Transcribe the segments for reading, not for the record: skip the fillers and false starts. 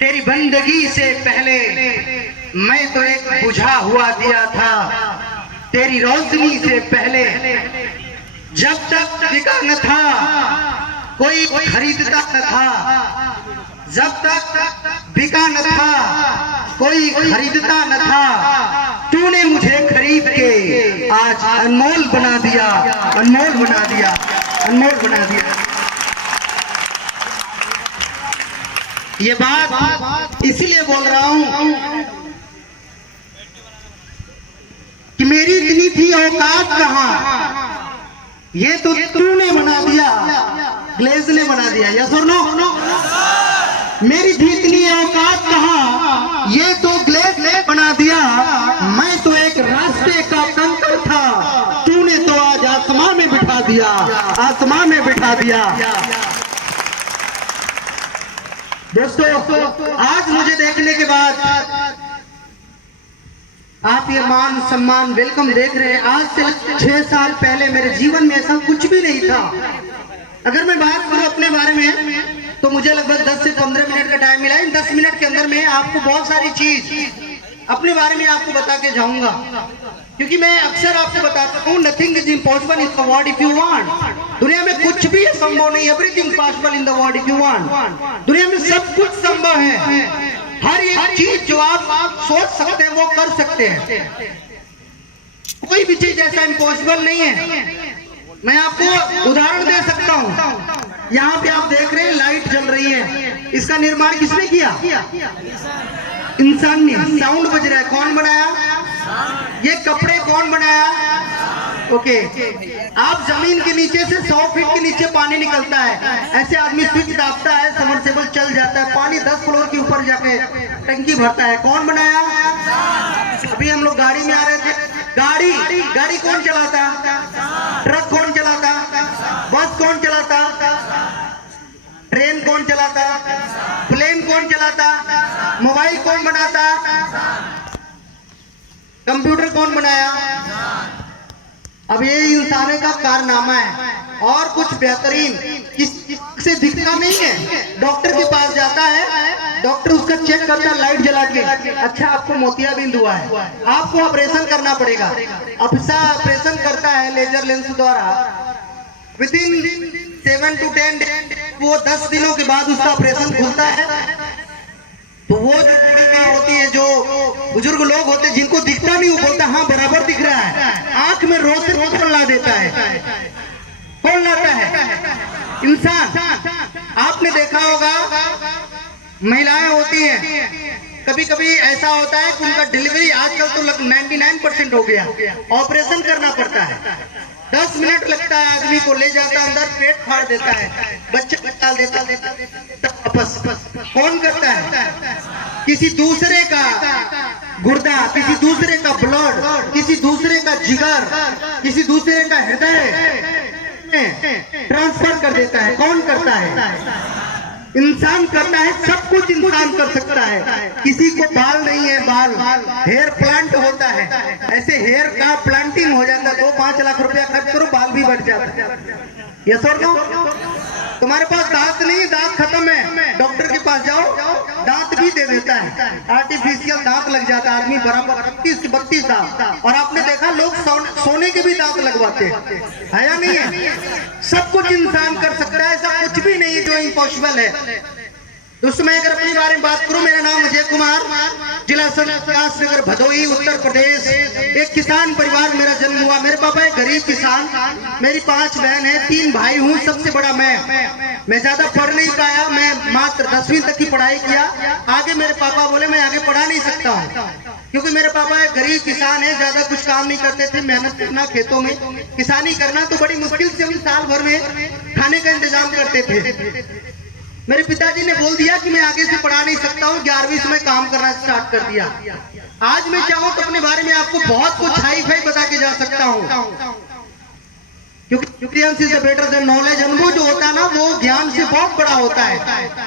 तेरी बंदगी से पहले मैं तो एक बुझा हुआ दिया था, तेरी रोशनी से पहले जब तक बिका न था कोई खरीदता न था, जब तक बिका न था कोई खरीदता न था, तूने मुझे खरीद के आज अनमोल बना दिया, अनमोल बना दिया, अनमोल बना दिया। ये बात इसीलिए बोल रहा हूं कि मेरी इतनी थी औकात कहां, ये तो तूने बना दिया, ग्लेज ने बना दिया। यस और नो? मेरी थी इतनी औकात कहां, ये तो ग्लेज ने बना दिया। मैं तो एक रास्ते का कंकर था, तूने तो आज आसमां में बिठा दिया, आसमां में बिठा दिया। दोस्तों, आज मुझे देखने के बाद आप ये मान सम्मान वेलकम देख रहे हैं। आज से 6 साल पहले मेरे जीवन में ऐसा कुछ भी नहीं था। अगर मैं बात करूं अपने बारे में तो मुझे लगभग 10 से 15 मिनट का टाइम मिला। इन 10 मिनट के अंदर मैं आपको बहुत सारी चीज अपने बारे में आपको बता के जाऊंगा, क्योंकि मैं अक्सर आपको बताता हूँ nothing is impossible in the world if you want. दुनिया में कुछ भी संभव नहीं, everything possible in the world if you want. दुनिया में सब कुछ संभव है, हर एक चीज जो आप सोच सकते हैं वो कर सकते हैं। कोई भी चीज ऐसा इम्पॉसिबल नहीं है। मैं आपको उदाहरण दे सकता हूँ। यहाँ पे आप देख रहे हैं लाइट जल रही है, इसका निर्माण किसने किया? इंसान ने। साउंड बज रहा है, कौन बनाया? ये कपड़े कौन बनाया? ओके। आप जमीन के नीचे से 100 फीट के नीचे पानी निकलता है, ऐसे आदमी स्विच दाबता है, सबमर्सिबल चल जाता है, पानी 10 फ्लोर के ऊपर जाके टंकी भरता है। कौन बनाया? अभी हम लोग गाड़ी में आ रहे थे, गाड़ी कौन चलाता? ट्रक कौन चलाता? बस कौन चलाता? ट्रेन कौन चलाता? प्लेन कौन चलाता? मोबाइल कौन बनाता? कंप्यूटर कौन बनाया? अब ये इंसानों का कारनामा है। और कुछ बेहतरीन किसी दिखता नहीं है। डॉक्टर के पास जाता है, डॉक्टर उसका चेक करता है लाइट जला के, अच्छा आपको मोतियाबिंद हुआ है, आपको ऑपरेशन करना पड़ेगा। अब ऑपरेशन करता है लेजर लेंस द्वारा, विद इन 7 to 10 डेज, वो 10 दिनों के बाद उसका ऑपरेशन खुलता है। तो वो जो होती है, जो बुजुर्ग लोग होते हैं जिनको दिखता नहीं, वो बोलता हाँ बराबर दिख रहा है, आंख में रोशनी कौन ला देता है? कौन लाता है? इंसान। आपने देखा होगा महिलाएं होती हैं, कभी कभी ऐसा होता है कि उनका डिलीवरी आजकल तो 99% हो गया, ऑपरेशन करना पड़ता है। 10 मिनट लगता है, आदमी को ले जाता है अंदर, पेट फाड़ देता है, बच्चे निकाल देता वापस। कौन करता है? किसी दूसरे का गुर्दा, किसी दूसरे का ब्लड, किसी दूसरे का जिगर, किसी दूसरे का हृदय ट्रांसफर कर देता है। कौन करता है? इंसान करता है। सब कुछ इंसान कर सकता है। किसी को बाल नहीं है, बाल हेयर प्लांट होता है, ऐसे हेयर का प्लांटिंग हो जाता है, 2-5 लाख रुपया खर्च करो, बाल भी बढ़ जाता है। यस और नो? तुम्हारे पास दांत नहीं, दांत खत्म है, डॉक्टर के पास जाओ, दांत भी दे देता है, आर्टिफिशियल दांत लग जाता है, आदमी बराबर 32 दांत। और आपने देखा लोग सोने के भी दांत लगवाते हैं, या नहीं है? सब कुछ इंसान कर सकता है, ऐसा कुछ भी नहीं जो इम्पॉसिबल है। दोस्तों, मैं अगर अपनी बारे में बात करूं, मेरा नाम अजय कुमार, जिला नगर भदोही, उत्तर प्रदेश। एक किसान परिवार मेरा जन्म हुआ। मेरे पापा एक गरीब किसान, मेरी 5 बहन है, 3 भाई हूँ, सबसे बड़ा मैं ज्यादा पढ़ नहीं पाया, मैं मात्र 10वीं तक की पढ़ाई किया। आगे मेरे पापा बोले मैं आगे पढ़ा नहीं सकता हूँ, क्योंकि मेरे पापा एक गरीब किसान है, ज्यादा कुछ काम नहीं करते थे, मेहनत करना खेतों में, किसानी करना तो बड़ी मुश्किल से हम साल भर में खाने का इंतजाम करते थे। मेरे पिताजी ने बोल दिया कि मैं आगे से पढ़ा नहीं सकता हूँ, 11वीं से मैं काम करना स्टार्ट कर दिया। आज मैं चाहूँ तो अपने बारे में आपको बहुत कुछ हाई फाई बता के जा सकता हूँ, क्योंकि बेटर देन नॉलेज। अनुभव जो होता है ना, वो ज्ञान से बहुत बड़ा होता है।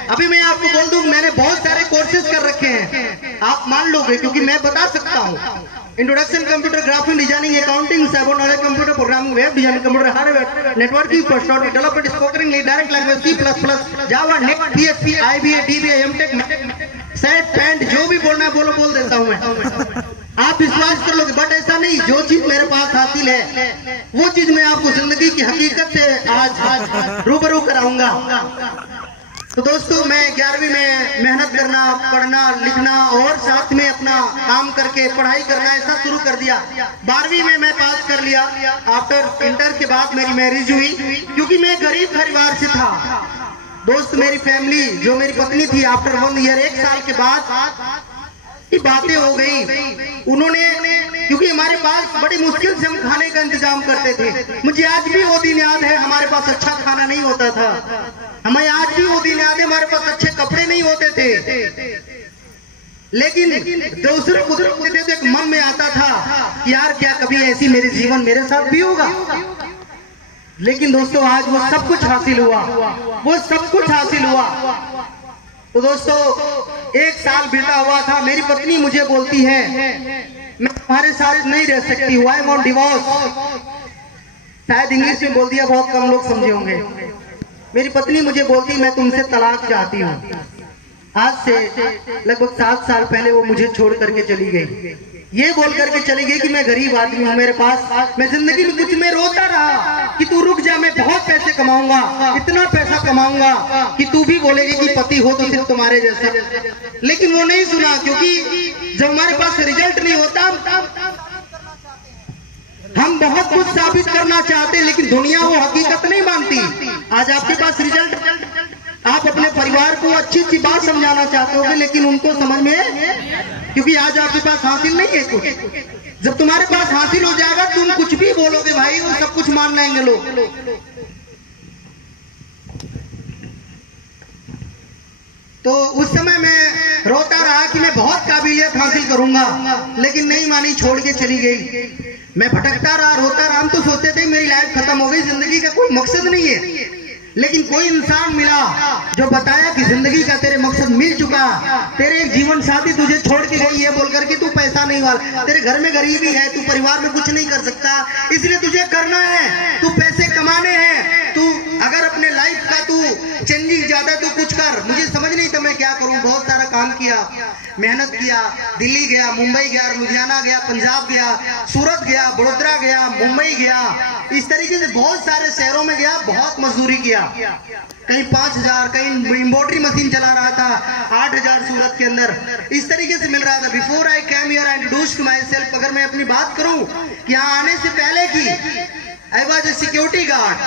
अभी मैं आपको बोल दूं, मैंने बहुत सारे कोर्सेज कर रखे हैं, आप मान लोगे, क्योंकि मैं बता सकता हूँ। Introduction computer graphic designing, accounting, cyber knowledge, computer programming, web designing, computer hardware, networking, personal development, spoken English, direct language, C++, Java, net, PHP, IBA, DBA, MTech, shirt pant जो भी बोलना है बोलो, बोल देता हूँ मैं। आप विश्वास कर लोगे, बट ऐसा नहीं, जो चीज मेरे पास हासिल है वो चीज मैं आपको जिंदगी की हकीकत से आज रूबरू कराऊंगा। तो दोस्तों, मैं 11वीं में मेहनत करना, पढ़ना लिखना और साथ में अपना काम करके पढ़ाई करना ऐसा शुरू कर दिया। 12वीं में मैं पास कर लिया। आफ्टर इंटर के बाद मेरी मैरिज हुई, क्योंकि मैं गरीब परिवार से था। दोस्त, मेरी फैमिली जो मेरी पत्नी थी, आफ्टर 1 ईयर 1 साल के बाद ये बातें हो गई। उन्होंने, क्योंकि हमारे पास बड़ी मुश्किल से हम खाने का इंतजाम करते थे। मुझे आज भी वो दिन याद है, हमारे पास अच्छा खाना नहीं होता था। हमें आज भी वो दिन याद है, हमारे पास अच्छे कपड़े नहीं होते थे। लेकिन दूसरे बुजुर्ग के देख मन में आता था कि यार क्या कभी ऐसी मेरे जीवन मेरे साथ भी होगा। लेकिन दोस्तों, आज वो सब कुछ हासिल हुआ, वो सब कुछ हासिल हुआ। तो दोस्तों, 1 साल बीता हुआ था। मेरी पत्नी मुझे बोलती है, मैं तुम्हारे साथ नहीं रह सकती, आई एम ऑन डिवोर्स। शायद इंग्लिश में बोल दिया, बहुत कम लोग समझे होंगे। मेरी पत्नी मुझे बोलती, मैं तुमसे तलाक चाहती हूँ। आज से लगभग 7 साल पहले वो मुझे छोड़ करके चली गई। ये बोल करके चली गई कि मैं गरीब आदमी हूँ, मेरे पास, मैं जिंदगी में कुछ में रोता रहा कि तू रुक जा, मैं बहुत पैसे कमाऊंगा, इतना पैसा कमाऊंगा कि तू भी बोलेगी कि पति हो तो सिर्फ तुम्हारे जैसे। लेकिन वो नहीं सुना, क्योंकि जब हमारे पास रिजल्ट नहीं होता, हम बहुत कुछ साबित करना चाहते, लेकिन दुनिया वो हकीकत नहीं मानती। आज आपके पास रिजल्ट, आप अपने परिवार को अच्छी अच्छी बात समझाना चाहते होगे, लेकिन उनको समझ में, क्योंकि आज आपके पास हासिल नहीं है कुछ। जब तुम्हारे पास हासिल हो जाएगा, तुम कुछ भी बोलोगे भाई, वो सब कुछ मान लेंगे लोग। तो उस समय मैं रोता रहा कि मैं बहुत काबिलियत हासिल करूंगा, लेकिन नहीं मानी, छोड़ के चली गई। मैं भटकता रहा, रोता रहा। हम तो सोचते थे मेरी लाइफ खत्म हो गई, जिंदगी का कोई मकसद नहीं है। लेकिन कोई इंसान मिला जो बताया कि जिंदगी का तेरे मकसद मिल चुका, तेरे एक जीवन साथी तुझे छोड़ के गई है बोलकर के तू पैसा नहीं वाला, तेरे घर में गरीबी है, तू परिवार में कुछ नहीं कर सकता, इसलिए तुझे करना है, तू पैसे कमाने हैं, तू अगर अपने लाइफ का तू चेंजिंग ज्यादा तो कुछ कर। मुझे समझ नहीं था मैं क्या करूं। बहुत सारा काम किया, मेहनत किया, दिल्ली गया, मुंबई गया, लुधियाना गया, पंजाब गया, सूरत गया, बड़ोदरा गया, मुंबई गया, इस तरीके से बहुत सारे शहरों में गया, बहुत मजदूरी किया। कहीं 5,000, कहीं एम्ब्रॉयडरी मशीन चला रहा था, 8,000 सूरत के अंदर, इस तरीके से मिल रहा था। Before I came here I introduced my self, अगर मैं अपनी बात करूं कि यहाँ आने से पहले की, I was a security guard.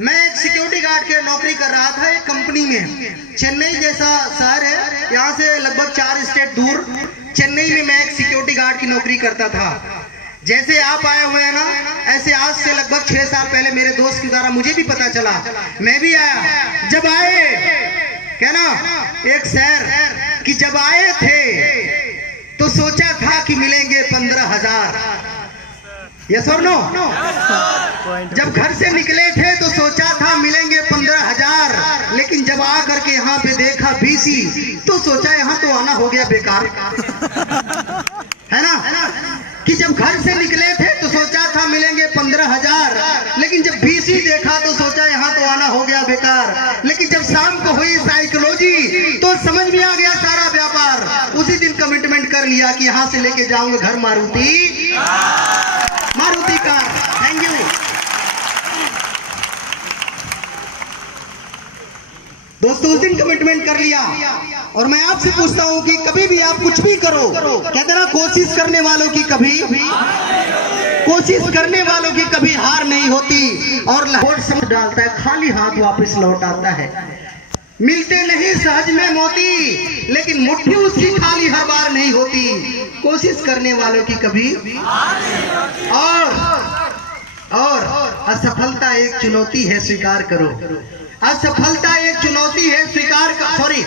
मैं एक सिक्योरिटी गार्ड की नौकरी कर रहा था एक कंपनी में। चेन्नई जैसा शहर है, यहाँ से लगभग 4 स्टेट दूर, चेन्नई में मैं एक सिक्योरिटी गार्ड की नौकरी करता था। जैसे आप आए हुए हैं ना, ऐसे आज से लगभग 6 साल पहले मेरे दोस्त के द्वारा मुझे भी पता चला, मैं भी आया। जब आए, क्या ना, एक शहर कि जब आए थे तो सोचा था कि मिलेंगे 15,000, यस और नो? जब घर से निकले थे तो सोचा था मिलेंगे 15,000, लेकिन जब आ करके यहाँ पे देखा BC तो सोचा यहाँ तो आना हो गया बेकार, है ना? कि जब घर से निकले थे तो सोचा था मिलेंगे 15,000, लेकिन जब BC देखा तो सोचा यहाँ तो आना हो गया बेकार। लेकिन जब शाम को हुई साइकोलॉजी तो समझ में आ गया सारा व्यापार। उसी दिन कमिटमेंट कर लिया कि यहाँ से लेके जाऊंगा घर मारुति कार। Thank you. दोस्तों, उस दिन कमिटमेंट कर लिया। और मैं आपसे पूछता हूं कि कभी भी आप कुछ भी करो, कहते ना, कोशिश करने वालों की कभी हार नहीं होती। और लाहौर समझ डालता है, खाली हाथ वापस लौट आता है। मिलते नहीं सहज में मोती, लेकिन मुट्ठी उसकी खाली हर बार नहीं होती। कोशिश करने वालों की कभी और असफलता एक चुनौती है, स्वीकार करो। असफलता एक चुनौती है, स्वीकार कर। सॉरी,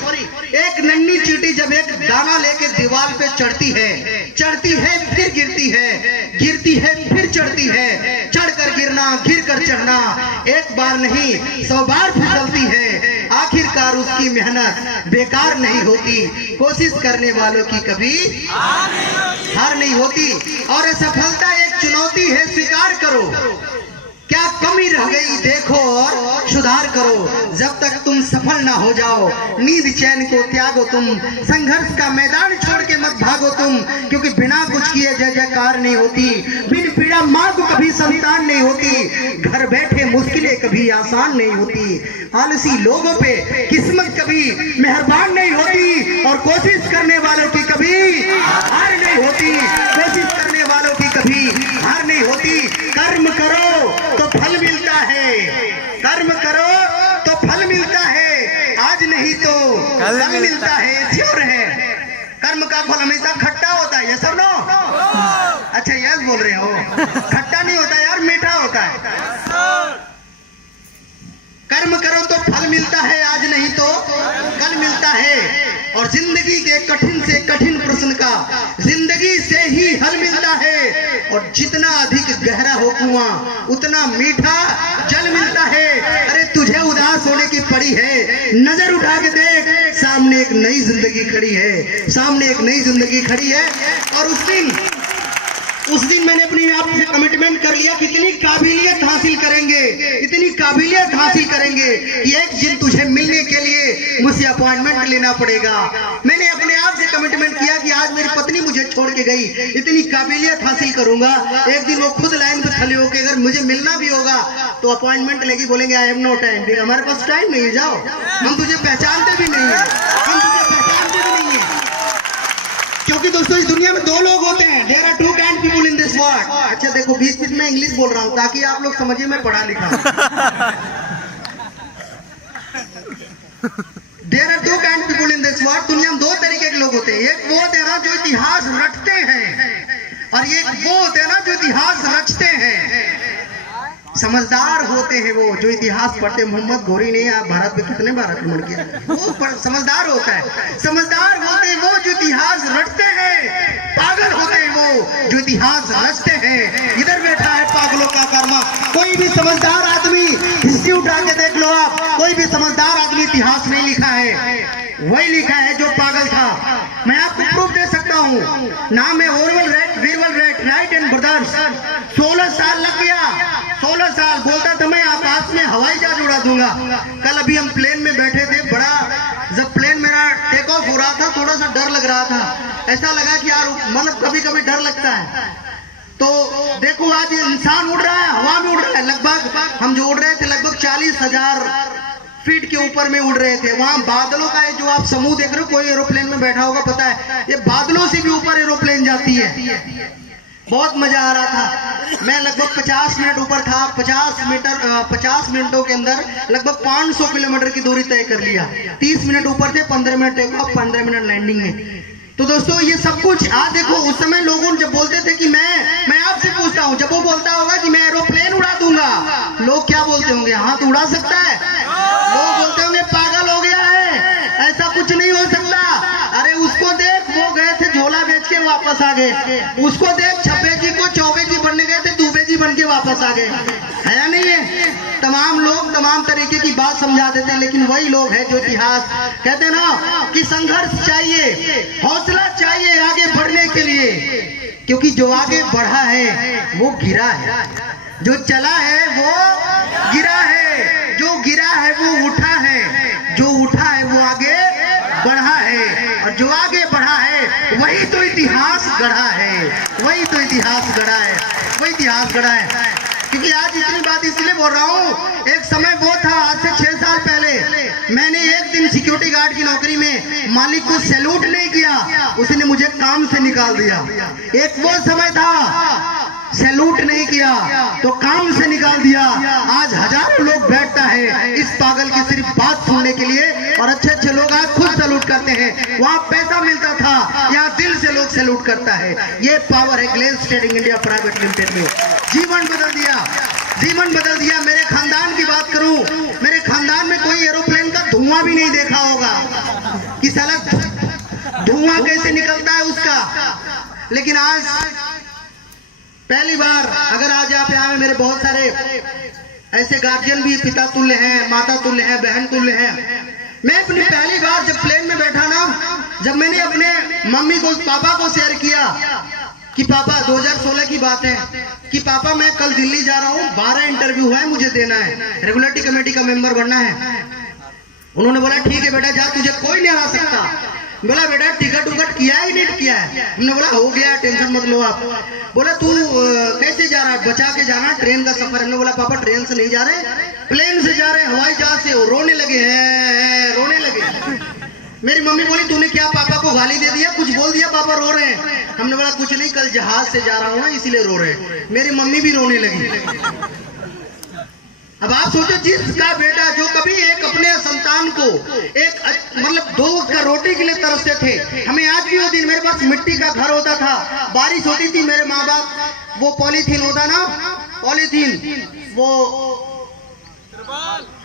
एक नन्ही चींटी जब एक दाना लेके दीवार पे चढ़ती है फिर गिरती है फिर चढ़ती है, चढ़कर गिरना, गिर कर चढ़ना, एक बार नहीं 100 बार फिसलती है, आखिरकार उसकी मेहनत बेकार नहीं होती। कोशिश करने वालों की कभी हार नहीं होती। और असफलता एक चुनौती है, स्वीकार करो। क्या कमी रह गई देखो और सुधार करो। जब तक तुम सफल ना हो जाओ नींद चैन को त्यागो तुम, संघर्ष का मैदान छोड़ के मत भागो तुम, क्योंकि बिना कुछ किए जय जयकार नहीं होती, बिन पीड़ा माँ को कभी संतान नहीं होती, घर बैठे मुश्किलें कभी आसान नहीं होती, आलसी लोगों पे किस्मत कभी मेहरबान नहीं होती, और कोशिश करने वालों की कभी हार नहीं होती, कोशिश करने वालों की कभी हार नहीं होती। कर्म करो तो फल मिलता है, कर्म करो तो फल मिलता है, आज नहीं तो कल मिलता है, श्योर है। कर्म का फल हमेशा खट्टा होता है, ये सब नो अच्छा यस बोल रहे हो, खट्टा नहीं होता यार, मीठा होता है। कर्म करो तो फल मिलता है, आज नहीं तो कल मिलता है, और जिंदगी के कठिन से कठिन प्रश्न का जिंदगी से ही हल मिलता है, और जितना अधिक गहरा हो कुआं उतना मीठा जल मिलता है। अरे तुझे उदास होने की पड़ी है, नजर उठा के देख, सामने एक नई जिंदगी खड़ी है, सामने एक नई जिंदगी खड़ी है। और उस दिन मैंने अपनी आप से कमिटमेंट कर लिया कि इतनी काबिलियत हासिल करेंगे, इतनी काबिलियत हासिल करेंगे कि एक दिन तुझे मिलने के लिए मुझसे अपॉइंटमेंट लेना पड़ेगा। मैंने अपने आप से कमिटमेंट किया कि आज मेरी पत्नी मुझे छोड़ के गई, इतनी काबिलियत हासिल करूंगा, एक दिन वो खुद लाइन पे खड़े होकर अगर मुझे मिलना भी होगा तो अपॉइंटमेंट लेके बोलेंगे आई हैव नो टाइम, हमारे पास टाइम नहीं है, जाओ, हम तुझे पहचानते भी नहीं है, हम तुझे पहचानते भी नहीं है। क्योंकि दोस्तों इस दुनिया में दो लोग होते हैं, there are two kind people in this world. अच्छा देखो बीच बीच में इंग्लिश बोल रहा हूँ ताकि आप लोग समझिए मैं पढ़ा लिखा हूँ। There are two kind people in this world, दुनिया में दो तरीके के लोग होते हैं, एक वो होते हैं ना जो इतिहास रटते हैं, और एक वो होते हैं ना जो इतिहास रचते हैं। समझदार होते हैं वो जो इतिहास पढ़ते। मोहम्मद घोरी ने आप भारत में कितने बार आक्रमण किया, वो समझदार होता है। समझदार होते हैं वो जो इतिहास रचते हैं, पागल होते हैं वो जो इतिहास रचते हैं। इधर बैठा है पागलों का कर्मा, कोई भी समझदार आदमी हिस्ट्री उठा के देख लो आप, कोई भी समझदार आदमी इतिहास नहीं लिखा है, वही लिखा है जो पागल था। मैं आपको प्रूफ दे सकता हूँ, नाम है ऑरवेल राइट एंड ब्रदर्स। 16 साल लग गया, 16 साल बोलता था मैं आकाश में हवाई जहाज उड़ा दूंगा। कल अभी हम प्लेन में बैठे थे, बड़ा जब प्लेन मेरा टेक ऑफ हो रहा था थोड़ा सा डर लग रहा था, ऐसा लगा कि यार मतलब कभी कभी डर लगता है। तो देखो आज इंसान उड़ रहा है, हवा में उड़ रहा है, लगभग हम जो उड़ रहे थे लगभग 40,000 फीट के ऊपर में उड़ रहे थे। वहां बादलों का जो आप समूह देख रहे हो, कोई एरोप्लेन में बैठा होगा पता है, ये बादलों से भी ऊपर एरोप्लेन जाती है। बहुत मजा आ रहा था। मैं लगभग 50 मिनट ऊपर था, 50 मिनटों के अंदर लगभग 500 किलोमीटर की दूरी तय कर लिया। 30 मिनट ऊपर थे, 15 minute take off, 15 minute landing में। तो दोस्तों ये सब कुछ आज देखो, उस समय लोगों जब बोलते थे कि मैं आपसे पूछता हूँ, जब वो बोलता होगा कि मैं एरोप्लेन उड़ा दूंगा, लोग क्या बोलते होंगे, हाथ उड़ा सकता है? लोग बोलते होंगे पागल हो गया है, ऐसा कुछ नहीं हो सकता। अरे उसको देख, वो गए थे झोला बेच के वापस आ गए। उसको देख, छब्बे जी को चौबे जी बनने गए थे, दूबे जी बन के वापस आ गए, है या नहीं है? तमाम लोग तमाम तरीके की बात समझा देते हैं, लेकिन वही लोग हैं जो इतिहास कहते हैं ना कि संघर्ष चाहिए, हौसला चाहिए आगे बढ़ने के लिए, क्योंकि जो आगे बढ़ा है वो गिरा है, जो चला है वो गिरा है, जो गिरा है वो उठा है, जो उठा है वो आगे बढ़ा है, और जो आगे बढ़ा है वही तो इतिहास गढ़ा है, वही तो इतिहास गढ़ा है, वही इतिहास गढ़ा है। क्योंकि आज इतनी बात इसलिए बोल रहा हूँ, एक समय वो था आज से 6 साल पहले, मैंने एक दिन सिक्योरिटी गार्ड की नौकरी में मालिक को सैल्यूट नहीं किया, उसने मुझे काम से निकाल दिया। एक वो समय था सैल्यूट नहीं किया तो काम से निकाल दिया। आज हजारों लोग बैठता है इस पागल की सिर्फ बात सुनने के लिए, और अच्छे अच्छे लोग आज खुद सैल्यूट करते हैं। वहां पैसा मिलता था, यहाँ दिल से लोग सैल्यूट करता है। ये पावर है glens trading India private limited में। जीवन बदल दिया, जीवन बदल दिया। मेरे खानदान की बात करूं, मेरे खानदान में कोई एरोप्लेन का धुआं भी नहीं देखा होगा कि साला धुआं कैसे निकलता है उसका, लेकिन आज पहली बार, अगर आज आप यहाँ में मेरे बहुत सारे ऐसे गार्जियन भी पिता तुल्य हैं, माता तुल्य हैं, बहन तुल्य हैं। मैं अपनी पहली बार जब प्लेन में बैठा ना, जब मैंने अपने मम्मी को, पापा को शेयर किया, कि पापा 2016 की बात है कि पापा मैं कल दिल्ली जा रहा हूँ, 12 इंटरव्यू है, मुझे देना है, रेगुलेटरी कमेटी का मेंबर बनना है। उन्होंने बोला ठीक है बेटा जा, तुझे कोई नहीं हरा सकता। बोला बेटा टिकट उकट किया है नहीं किया है? हमने बोला हो गया, टेंशन मत लो आप। बोला तू कैसे जा रहा है? बचा के जाना, ट्रेन का सफर। हमने बोला पापा ट्रेन से नहीं जा रहे, प्लेन से जा रहे, हवाई जहाज से। रोने लगे हैं, रोने लगे। मेरी मम्मी बोली तूने क्या पापा को गाली दे दिया, कुछ बोल दिया, पापा रो रहे हैं? हमने बोला कुछ नहीं, कल जहाज से जा रहा हूँ ना इसीलिए रो रहे हैं। मेरी मम्मी भी रोने लगी। अब आप सोचो, जिसका बेटा जो कभी एक अपने संतान को एक मतलब 2 वक्त का रोटी के लिए तरसते थे। हमें आज भी वो दिन, मेरे पास मिट्टी का घर होता था, बारिश होती थी, मेरे माँ बाप वो पॉलीथीन होता ना, पॉलीथीन वो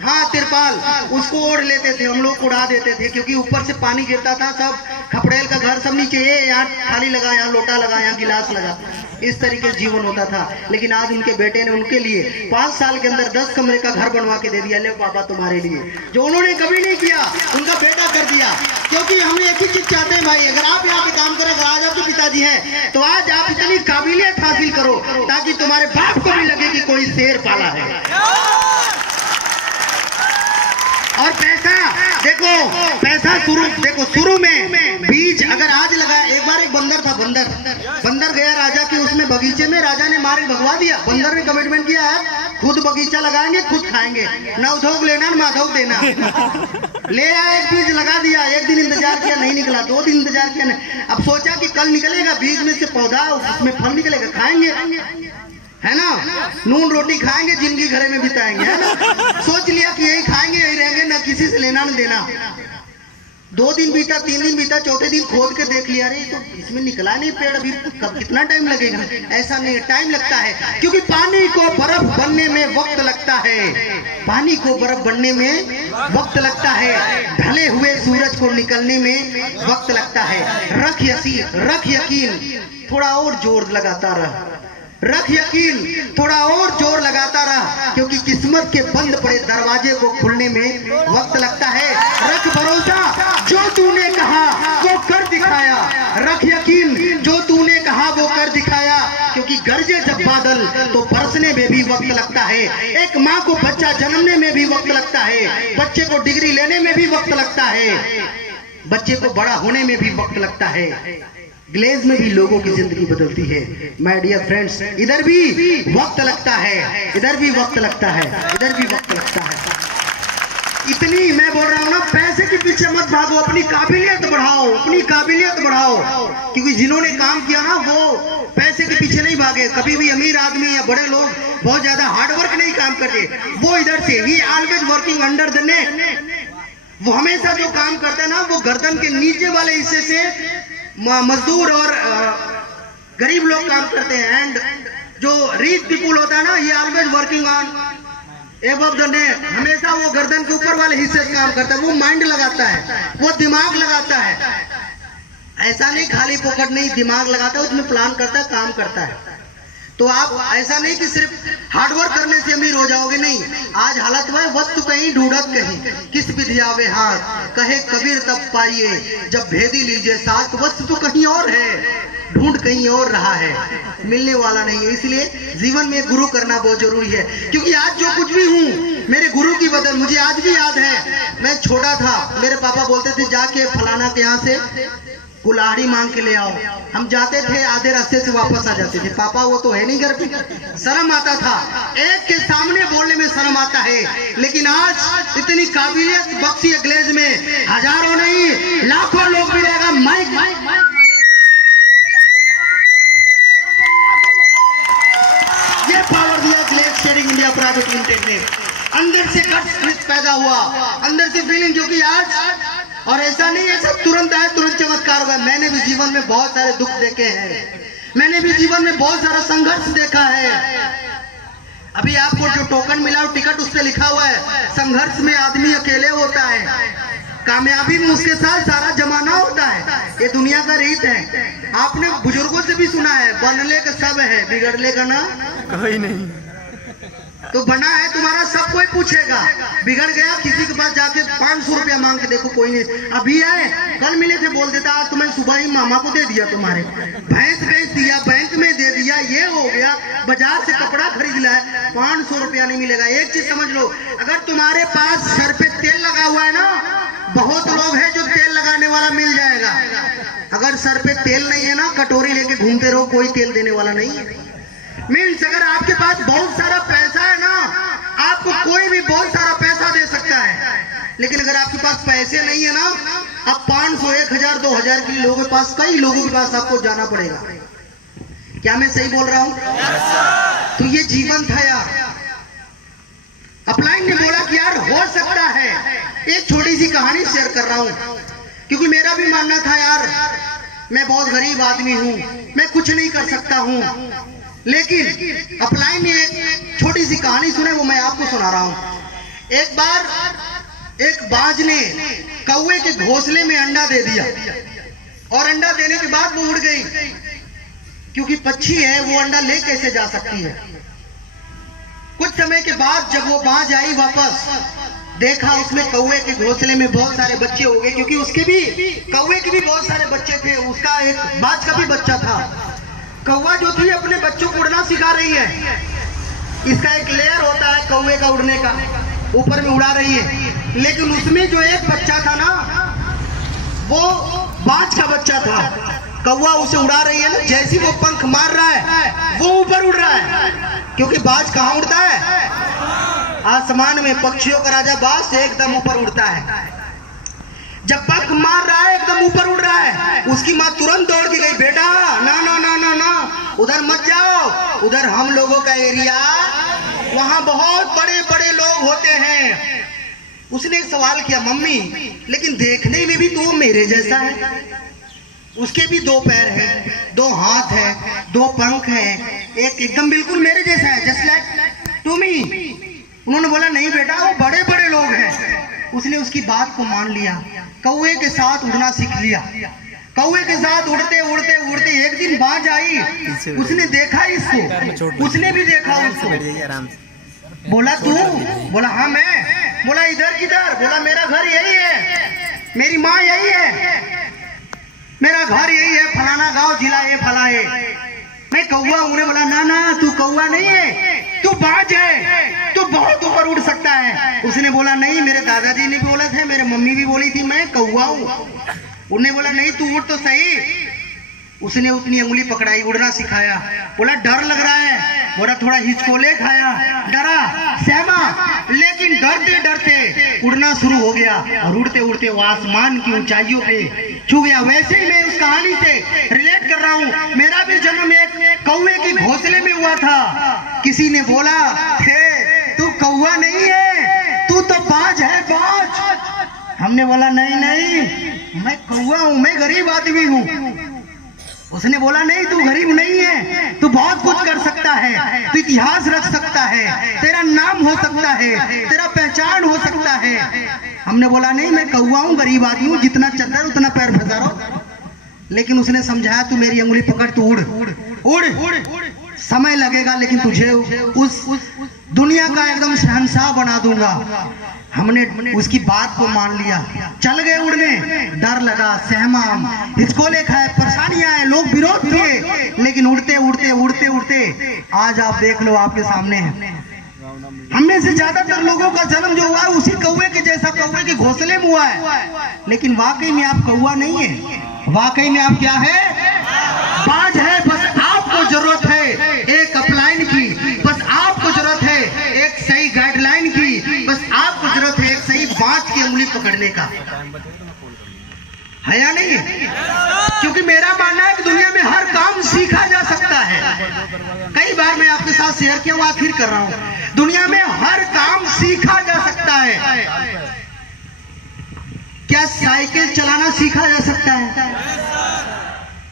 हाँ तिरपाल, उसको ओढ़ लेते थे, हम लोग उड़ा देते थे क्योंकि ऊपर से पानी गिरता था। सब खपड़ेल का घर, सब नीचे, ये यहाँ थाली लगा, यहाँ लोटा लगा, यहाँ गिलास लगा, इस तरीके से जीवन होता था। लेकिन आज उनके बेटे ने उनके लिए 5 साल के अंदर 10 कमरे का घर बनवा के दे दिया, ले पापा तुम्हारे लिए। जो उन्होंने कभी नहीं किया उनका बेटा कर दिया। क्योंकि हम एक ही चीज चाहते हैं भाई, अगर आप यहाँ पे काम करें, अगर आज आपके पिताजी हैं तो आज आप इतनी काबिलियत हासिल करो ताकि तुम्हारे बाप को भी लगे कि कोई शेर पाला है। और पैसा देखो, पैसा शुरू में बीज अगर आज लगाया, एक बार एक बंदर था, बंदर गया राजा के उसमें बगीचे में, राजा ने मार भगवा दिया। बंदर ने कमिटमेंट किया है खुद बगीचा लगाएंगे, खुद खाएंगे, ना उधोग लेना ना माधोग देना। ले आया, एक बीज लगा दिया, एक दिन इंतजार किया नहीं निकला, 2 दिन इंतजार किया नहीं। अब सोचा कि कल निकलेगा, बीज में से पौधा, उसमें फल निकलेगा, खाएंगे, है ना, नून रोटी खाएंगे, जिंदगी घरे में बिताएंगे, है ना। सोच लिया कि यही खाएंगे, यही रहेंगे, ना किसी से लेना न देना। 2 दिन बीता, 3 दिन बीता, चौथे दिन खोद के देख लिया, अरे तो इसमें निकला नहीं पेड़, अभी कब कितना टाइम लगेगा? ऐसा नहीं, टाइम लगता है क्योंकि पानी को बर्फ बनने में वक्त लगता है, पानी को बर्फ बनने में वक्त लगता है, ढले हुए सूरज को निकलने में वक्त लगता है। रख यकीन, थोड़ा और जोर लगाता रहा, रख यकीन, थोड़ा और जोर लगाता रहा, क्योंकि किस्मत के बंद पड़े दरवाजे को खुलने में वक्त लगता है। रख भरोसा, जो तूने कहा वो कर दिखाया, रख यकीन, जो तूने कहा वो कर दिखाया, क्योंकि गरजे जब बादल तो बरसने में भी वक्त लगता है। एक माँ को बच्चा जन्मने में भी वक्त लगता है, बच्चे को डिग्री लेने में भी वक्त लगता है, बच्चे को बड़ा होने में भी वक्त लगता है। ग्लेज में भी लोगों की जिंदगी बदलती है। माय डियर फ्रेंड्स, इधर भी वक्त लगता है, इधर भी वक्त लगता है, इधर भी वक्त लगता है। इतनी मैं बोल रहा हूँ ना, पैसे के पीछे मत भागो, अपनी काबिलियत बढ़ाओ, अपनी काबिलियत बढ़ाओ, क्योंकि जिन्होंने काम किया ना वो पैसे के पीछे नहीं भागे। कभी भी अमीर आदमी या बड़े लोग बहुत ज्यादा हार्डवर्क नहीं काम करते, वो इधर से ही always working under the neck. वो हमेशा जो काम करता है ना, वो गर्दन के नीचे वाले हिस्से से मजदूर और गरीब लोग काम करते हैं। एंड जो रिच पीपुल होता है ना, ये always working on above the neck, हमेशा वो गर्दन के ऊपर वाले हिस्से से काम करता है। वो माइंड लगाता है, वो दिमाग लगाता है, ऐसा नहीं खाली पोकट नहीं, दिमाग लगाता है, उसमें प्लान करता है, काम करता है। तो आप ऐसा नहीं कि सिर्फ हार्डवर्क करने से अमीर हो जाओगे, नहीं। आज हालत में वस्तु कहीं ढूंढत कहीं, किस विधिया वे हाथ, कहे कबीर तब पाइए जब भेदी लीजिए साथ, वस्तु तो कहीं और है, ढूंढ कहीं और रहा है, मिलने वाला नहीं है। इसलिए जीवन में गुरु करना बहुत जरूरी है, क्योंकि आज जो कुछ भी हूँ मेरे गुरु की बदल, मुझे आज भी याद है, मैं छोटा था, मेरे पापा बोलते थे जाके फलाना के यहाँ से कुल्हाड़ी मांग के ले आओ। हम जाते थे, आधे रास्ते से वापस आ जाते थे। पापा वो तो है नहीं घर पे, शर्म आता था, एक के सामने बोलने में शर्म आता है। लेकिन आज इतनी काबिलियत बख्शी है ग्लेज में, हजारों नहीं लाखों लोग भी रहेगा, माइक ये पावर दिया glaze sharing India private limited ने। अंदर से गट्स पैदा हुआ, अंदर से फीलिंग, जो कि आज और ऐसा नहीं ऐसा तुरंत आया तुरंत चमत्कार हुआ। मैंने भी जीवन में बहुत सारे दुख देखे हैं, मैंने भी जीवन में बहुत सारा संघर्ष देखा है। अभी आपको जो टोकन मिला टिकट, उस पे लिखा हुआ है संघर्ष में आदमी अकेले होता है, कामयाबी में उसके साथ सारा जमाना होता है। ये दुनिया का रीत है। आपने बुजुर्गों से भी सुना है, बनले का सब है, बिगड़ले का ना कोई नहीं। तो बना है तुम्हारा, सब कोई पूछेगा। बिगड़ गया किसी के पास जाके 500 रुपया मांग के देखो, कोई नहीं। अभी आए, कल मिले थे, बोल देता आज तुम्हें सुबह ही मामा को दे दिया, तुम्हारे भैंस बेच दिया, बैंक में दे दिया, ये हो गया, बाजार से कपड़ा खरीद लिया है, 500 रुपया नहीं मिलेगा। एक चीज समझ लो, अगर तुम्हारे पास सर पे तेल लगा हुआ है ना, बहुत लोग हैं जो तेल लगाने वाला मिल जाएगा। अगर सर पे तेल नहीं है ना, कटोरी लेके घूमते रहो, कोई तेल देने वाला नहीं है। मीन्स अगर आपके पास बहुत सारा पैसा है ना, आपको कोई भी बहुत सारा पैसा दे सकता है, लेकिन अगर आपके पास पैसे नहीं है ना, अब 500, 1000, 2000 के लोगों के पास, कई लोगों के पास आपको जाना पड़ेगा। क्या मैं सही बोल रहा हूं? तो ये जीवन था यार। अपलाइन ने बोला कि यार हो सकता है। एक छोटी सी कहानी शेयर कर रहा हूं, क्योंकि मेरा भी मानना था यार, मैं बहुत गरीब आदमी हूं, मैं कुछ नहीं कर सकता हूं, लेकिन अपलाइन ने एक छोटी सी कहानी सुने, वो मैं आपको सुना रहा हूं। एक बार एक बाज ने कौवे के घोंसले में अंडा दे दिया, और अंडा देने के बाद वो उड़ गई, क्योंकि पक्षी है, वो अंडा ले कैसे जा सकती है। कुछ समय के बाद जब वो बाज आई वापस, देखा उसमें कौवे के घोंसले में बहुत सारे बच्चे हो गए, क्योंकि उसके भी, कौवे के भी बहुत सारे बच्चे थे, उसका एक बाज का भी बच्चा था। कौवा जो थी अपने बच्चों को उड़ना सिखा रही है। इसका एक लेयर होता है कौवे का उड़ने का, ऊपर में उड़ा रही है, लेकिन उसमें जो एक बच्चा था ना, वो बाज का बच्चा था। कौवा उसे उड़ा रही है ना, जैसे वो पंख मार रहा है, वो ऊपर उड़ रहा है, क्योंकि बाज कहाँ उड़ता है? आसमान में। पक्षियों का राजा बाज एकदम ऊपर उड़ता है। जब पंख मार रहा है, एकदम ऊपर उड़ रहा है, उसकी माँ तुरंत दौड़ के गई, बेटा ना ना ना ना ना, उधर मत जाओ, उधर हम लोगों का एरिया, वहां बहुत बड़े बड़े लोग होते हैं। उसने एक सवाल किया, मम्मी लेकिन देखने में भी तो मेरे जैसा है, उसके भी 2 पैर हैं, 2 हाथ है, 2 पंख है, एक एकदम बिल्कुल मेरे जैसा है, जस्ट लाइक टू मी। उन्होंने बोला नहीं बेटा, वो बड़े बड़े लोग हैं। उसने उसकी बात को मान लिया, कौवे के साथ उड़ना सीख लिया। कौवे के साथ उड़ते उड़ते उड़ते एक दिन बाज आई, उसने देखा इसको, उसने भी देखा उसको। बोला तू? बोला हाँ मैं। बोला इधर किधर? बोला मेरा घर यही है, मेरी माँ यही है, मेरा घर यही है, फलाना गांव, जिला ये फला है, मैं कौवा हूं। ने बोला ना ना, तू कौवा नहीं है, तू बाज है, तू बहुत ऊपर उड़ सकता है। उसने बोला नहीं, मेरे दादाजी ने भी बोला था, मेरे मम्मी भी बोली थी मैं कौवा हूं। उन्होंने बोला नहीं, तू उड़ तो सही। उसने उतनी उंगली पकड़ाई, उड़ना सिखाया। बोला डर लग रहा है, बोला थोड़ा हिचकोले खाया, डरा, सहमा, लेकिन डरते डरते उड़ना शुरू हो गया, और उड़ते उड़ते वो आसमान की ऊंचाइयों पे छू गया। वैसे ही मैं उस कहानी से रिलेट कर रहा हूँ, मेरा भी जन्म एक कौवे के घोंसले में हुआ था। किसी ने बोला तू कौवा नहीं है, तू तो बाज है, बाज। हमने बोला नहीं नहीं, मैं कौवा हूँ, मैं गरीब आदमी हूँ। उसने बोला नहीं, तू गरीब नहीं है, तू बहुत कुछ कर सकता है, तू इतिहास रख सकता है, तेरा नाम हो सकता है, तेरा पहचान हो सकता है। हमने बोला नहीं, मैं कौवा हूँ, गरीब आदमी हूँ, जितना चद्दर उतना पैर फंसा। लेकिन उसने समझाया, तू मेरी उंगली पकड़, तू उड़ उड़ उड़, समय लगेगा लेकिन तुझे उस दुनिया का एकदम शहंशाह बना दूंगा। हमने उसकी बात को मान लिया, चल गए उड़ने। डर लगा, सहमा, हिचकोले खाए, परेशानियां आए, लोग विरोध किए, लेकिन उड़ते उड़ते उड़ते उड़ते आज आप देख लो आपके सामने है। हमने से ज्यादातर लोगों का जन्म जो हुआ है उसी कौवे के जैसा, कौवे के घोंसले में हुआ है, लेकिन वाकई में आप कौवा नहीं है, वाकई में आप क्या है? बाज है। बस आपको जरूरत है एक अपलाइन की, बस आपको जरूरत है एक सही गाइडलाइन की, बस आपको जरूरत है एक सही बाज की उंगली पकड़ने का, है या नहीं? क्योंकि मेरा मानना है कि दुनिया में हर काम सीखा जा सकता है। कई बार मैं आपके साथ शेयर किया हूं, फिर कर रहा हूं, दुनिया में हर काम सीखा जा सकता है। क्या साइकिल चलाना सीखा जा सकता है?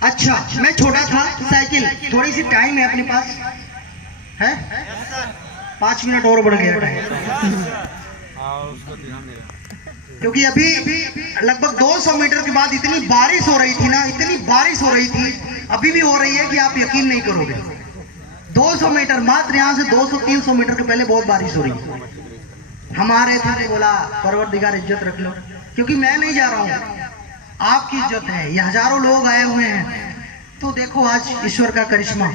अच्छा, मैं छोटा था, साइकिल, थोड़ी सी टाइम है अपने पास है, 5 मिनट और बढ़ गया क्योंकि अभी लगभग 200 मीटर के बाद इतनी बारिश हो रही थी ना, इतनी बारिश हो रही थी, अभी भी हो रही है कि आप यकीन नहीं करोगे। 200 मीटर, मात्र यहाँ से 200-300 मीटर के पहले बहुत बारिश हो रही है। हमारे थे, बोला परवरदिगार इज्जत रख लो, क्योंकि मैं नहीं जा रहा हूँ, आपकी इज्जत है, ये हजारों लोग आए हुए हैं। तो देखो आज ईश्वर का करिश्मा,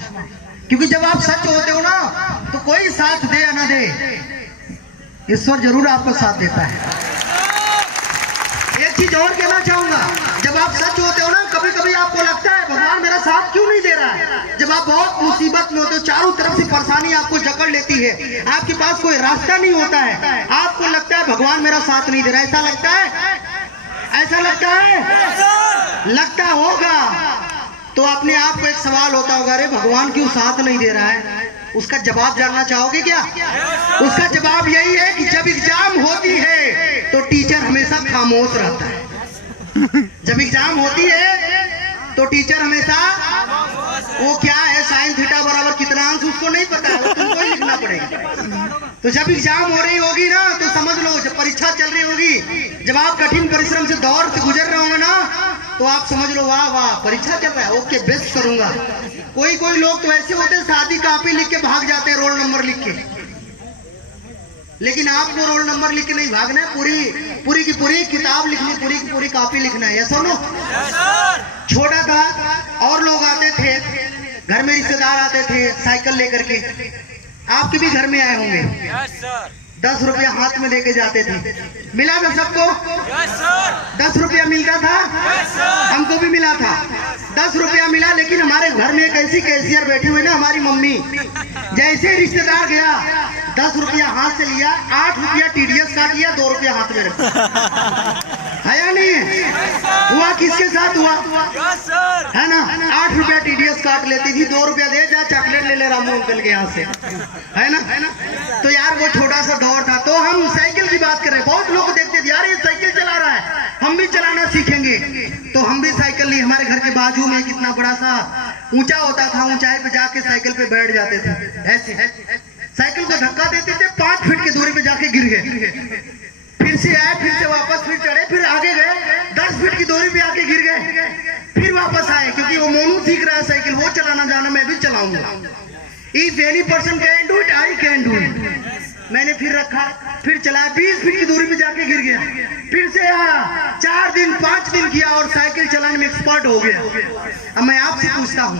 क्योंकि जब आप सच होते हो ना तो कोई साथ दे या ना दे, ईश्वर जरूर आपको साथ देता है। एक चीज और कहना चाहूंगा, जब आप सच होते हो ना, कभी कभी आपको लगता है भगवान मेरा साथ क्यों नहीं दे रहा है। जब आप बहुत मुसीबत में होते हो, चारों तरफ से परेशानी आपको जकड़ लेती है, आपके पास कोई रास्ता नहीं होता है, आपको लगता है भगवान मेरा साथ नहीं दे रहा, ऐसा लगता है, ऐसा लगता है, लगता होगा। तो अपने आप को एक सवाल होता होगा, अरे भगवान क्यों साथ नहीं दे रहा है। उसका जवाब जानना चाहोगे क्या? उसका जवाब यही है कि जब एग्जाम होती है तो टीचर हमेशा खामोश रहता है। जब एग्जाम होती है तो टीचर हमेशा, वो क्या है साइन थीटा बराबर कितना अंश उसको नहीं पता है, वो तुमको ही लिखना पड़ेगा। तो जब एग्जाम हो रही होगी ना तो समझ लो, जब परीक्षा चल रही होगी, जब आप कठिन परिश्रम से दौर से गुजर रहे होंगे ना, तो आप समझ लो वाह वाह परीक्षा चल रहा है, ओके बेस्ट करूंगा। कोई लोग तो ऐसे होते हैं सादी कॉपी लिख के भाग जाते हैं, रोल नंबर लिख के। लेकिन आपको रोल नंबर लिख के नहीं भागना है, पूरी की पूरी किताब लिखनी, पूरी की पूरी कॉपी लिखना है। ऐसा नो, छोटा था और लोग आते थे, घर में रिश्तेदार आते थे साइकिल लेकर के, आपके भी घर में आए होंगे, 10 रुपया हाथ में लेके जाते थे। मिला था सबको? 10 रुपया मिलता था, हमको भी मिला था, 10 रुपया मिला। लेकिन हमारे घर में एक ऐसी कैशियर बैठी हुई ना, हमारी मम्मी, जैसे रिश्तेदार गया 10 रुपया हाथ से लिया, 8 रुपया TDS काट लिया, 2 रुपया हाथ में रखा। है या नहीं? हुआ किसके साथ हुआ? है ना, 8 रुपया TDS काट लेती थी, 2 रुपया दे, जा चॉकलेट ले ले रामू अंकल के यहाँ से, है ना। तो यार वो छोटा सा दौर था। तो हम साइकिल की बात कर रहे हैं, बहुत लोग देखते थे यार ये साइकिल चला रहा है, हम भी चलाना सीखेंगे। तो हम भी साइकिल ली, हमारे घर के बाजू में कितना बड़ा सा ऊंचा होता था, ऊंचाई पे जाके साइकिल पे बैठ जाते थे, ऐसे साइकिल को धक्का देते थे, 5 फीट की दूरी पे जाके गिर गए, फिर से आए, फिर से वापस फिर चढ़े, फिर आगे गए, 10 फीट की दूरी पे आके गिर गए, फिर वापस आए, क्योंकि वो मोनू सीख रहा है साइकिल, वो चलाना जाना मैं भी चलाऊंगा। If any person can do it, I can do it। मैंने फिर रखा, फिर चलाया, 20 फीट की दूरी पे जाके गिर गया, फिर से आया, 4 दिन 5 दिन किया और साइकिल चलाने में एक्सपर्ट हो गया। अब मैं आपसे पूछता हूँ,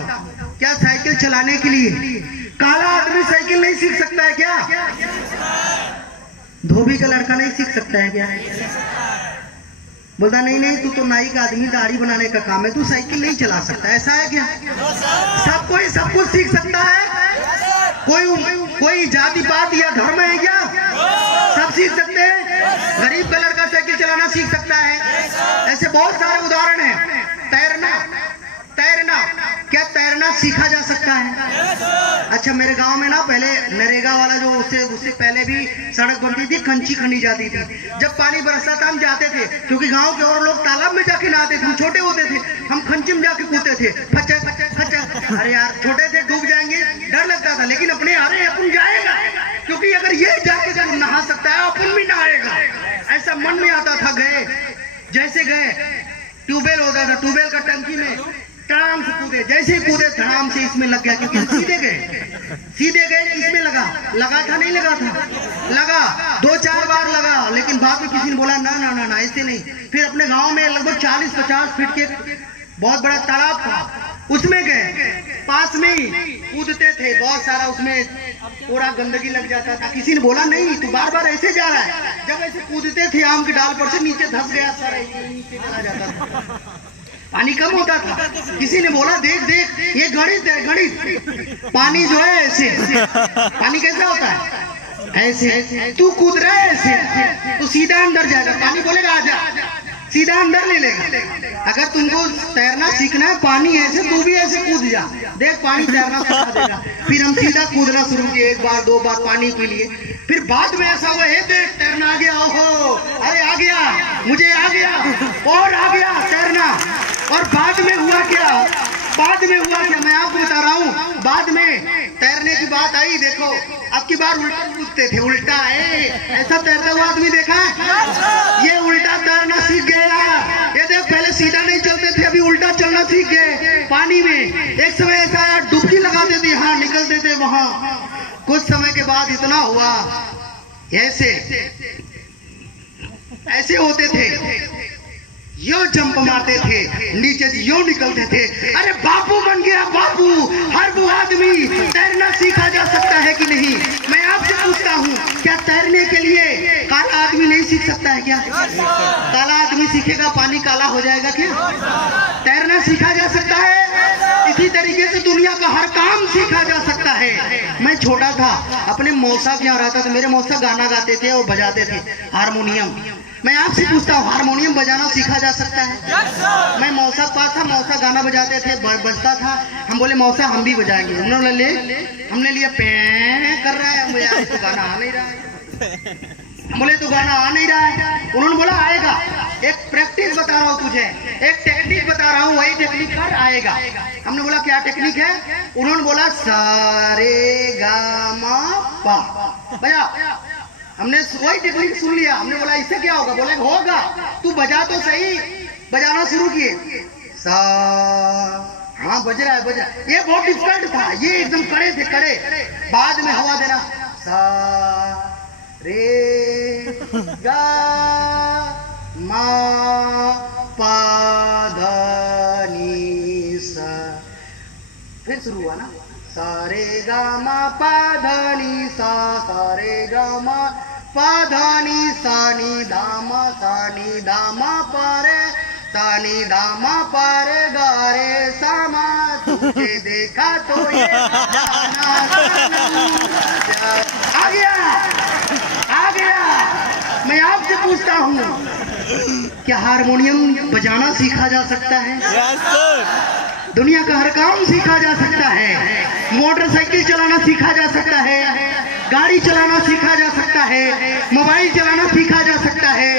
क्या साइकिल चलाने के लिए काला आदमी साइकिल नहीं सीख सकता है क्या? धोबी का लड़का नहीं सीख सकता है क्या? बोलता नहीं तू तो नाई का आदमी, दाढ़ी बनाने का काम है, तू साइकिल नहीं चला सकता, ऐसा है क्या? सब कोई सब कुछ सीख सकता है? कोई जाति पात या धर्म है क्या? सब सीख सकते हैं। गरीब का लड़का साइकिल चलाना सीख सकता है। ऐसे बहुत सारे उदाहरण हैं। तैरना, क्या तैरना सीखा जा सकता है? अच्छा, मेरे गांव में ना पहले नरेगा वाला जो उससे पहले भी सड़क बनती थी, कंची खनी जाती थी। जब पानी बरसता था हम जाते थे, क्योंकि गांव के और लोग तालाब में जाके नहाते थे, हम छोटे होते थे, हम खंची में जाके कूदते थे, फचक। अरे यार छोटे थे, डूब जाएंगे, डर लगता था, लेकिन अपने अरे अपन जाएगा, क्योंकि अगर ये जाके जब नहा सकता है अपन भी नहाएगा, ऐसा मन में आता था। गए, जैसे गए, ट्यूबवेल होता था, ट्यूबवेल का टंकी में धड़ाम से कूदे, जैसे ही कूदे धड़ाम से इसमें लग गया, क्योंकि सीधे गए इसमें लगा था, नहीं लगा था, लगा 2-4 बार लगा, लेकिन बाद में किसी ने बोला ना ऐसे नहीं। फिर अपने गांव में लगभग 40-50 फीट के बहुत बड़ा तालाब था, उसमें गए, पास में ही कूदते थे, बहुत सारा उसमें पूरा गंदगी लग जाता था। किसी ने बोला नहीं तू बार ऐसे जा रहा है। जब ऐसे कूदते थे आम के डाल पर से नीचे धस गया, सारा नीचे चला जाता था, पानी कम होता था। किसी ने बोला देख ये गणित है, गणित। पानी जो है ऐसे, पानी कैसा होता है ऐसे, तू कूद रहा है ऐसे तो सीधा अंदर जाएगा, पानी बोलेगा आजा, सीधा अंदर ले लेगा। अगर तुमको तैरना सीखना है, पानी ऐसे, तू भी ऐसे कूद जा, देख पानी तैरना सिखा देगा। फिर हम सीधा कूदना शुरू किए, 1 बार 2 बार पानी पी लिए। फिर बाद में ऐसा हुआ, देख तैरना आ गया, ओहो अरे आ गया, मुझे आ गया और आ गया तैरना। और बाद में हुआ क्या, मैं आपको बता रहा हूँ, बाद में तैरने की बात आई। देखो अब की बार उल्टा कूदते थे, उल्टा ऐसा तैरता हुआ आदमी देखा है? ये उल्टा तैरना सीख गया। ये देख पहले सीधा नहीं चलते थे, अभी उल्टा चलना सीख गए पानी में। एक समय ऐसा डुबकी लगाते थे, हाँ निकलते थे वहां। कुछ समय के बाद इतना हुआ, ऐसे ऐसे होते थे, यो जंप मारते थे, नीचे से यो निकलते थे। अरे बापू बन गया बापू। हर वो आदमी तैरना सीखा जा सकता है कि नहीं? मैं आपसे पूछता हूँ, क्या तैरने के लिए काला आदमी नहीं सीख सकता है क्या? काला आदमी सीखेगा पानी काला हो जाएगा क्या? तैरना सीखा जा सकता है। इसी तरीके से दुनिया का हर काम सीखा जा सकता है। मैं छोटा था, अपने मौसा के यहाँ रहता था। मेरे मौसा गाना गाते थे और बजाते थे हारमोनियम। मैं आपसे पूछता हूँ, हारमोनियम बजाना सीखा जा सकता है? मैं मौसा पास था, मौसा गाना बजाते थे, बजता था। हम बोले मौसा हम भी बजाएंगे। उन्होंने हमने लिया पे कर रहा है, मुझे तो गाना आ नहीं रहा है। हम बोले तो गाना आ नहीं रहा है। उन्होंने बोला आएगा, एक प्रैक्टिस बता रहा हूँ तुझे, एक टेक्निक बता रहा हूँ, वही टेक्निक कर आएगा। हमने बोला क्या टेक्निक है? उन्होंने बोला सारे गा मा पा बजा। हमने वही टेक्निक सुन लिया। हमने बोला इससे क्या होगा? बोले होगा, तू बजा तो सही। बजाना शुरू किए, सा, हाँ बज रहा है, बज रहा है। ये बहुत डिफिकल्ट था, ये एकदम कड़े थे, कड़े। बाद में हवा देना, सा रे गा मा पा धा नी सा। फिर शुरू हुआ ना, सा रे गा मा पा धा नी सा, सा रे गा मा पा धा नी सा नी धा मा सा नी धा मा पा रे सा नी धा मा पा रे गा रे सा मा। तुझे देखा तो ये जाना आ गया, आ गया। मैं आपसे पूछता हूँ, क्या हारमोनियम बजाना सीखा जा सकता है? दुनिया का हर काम सीखा जा सकता है। मोटरसाइकिल चलाना सीखा जा सकता है, गाड़ी चलाना सीखा जा सकता है, मोबाइल चलाना सीखा जा सकता है।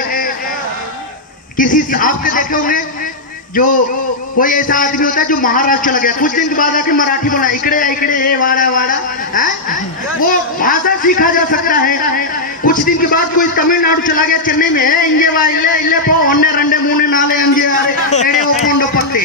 किसी आपके देखे होंगे जो कोई ऐसा आदमी होता है जो महाराष्ट्र चला गया, कुछ दिन के बाद आके मराठी बोला, इकड़े इकड़े हे वाड़ा वाड़ा है, वो भाषा सीखा जा सकता है। कुछ दिन के बाद कोई तमिलनाडु चला गया, चेन्नई में इंगे वा इल्ले इल्ले पो अन्ने रंडे मुने नाले अंजे एड़े ओ पोंडो पत्ते।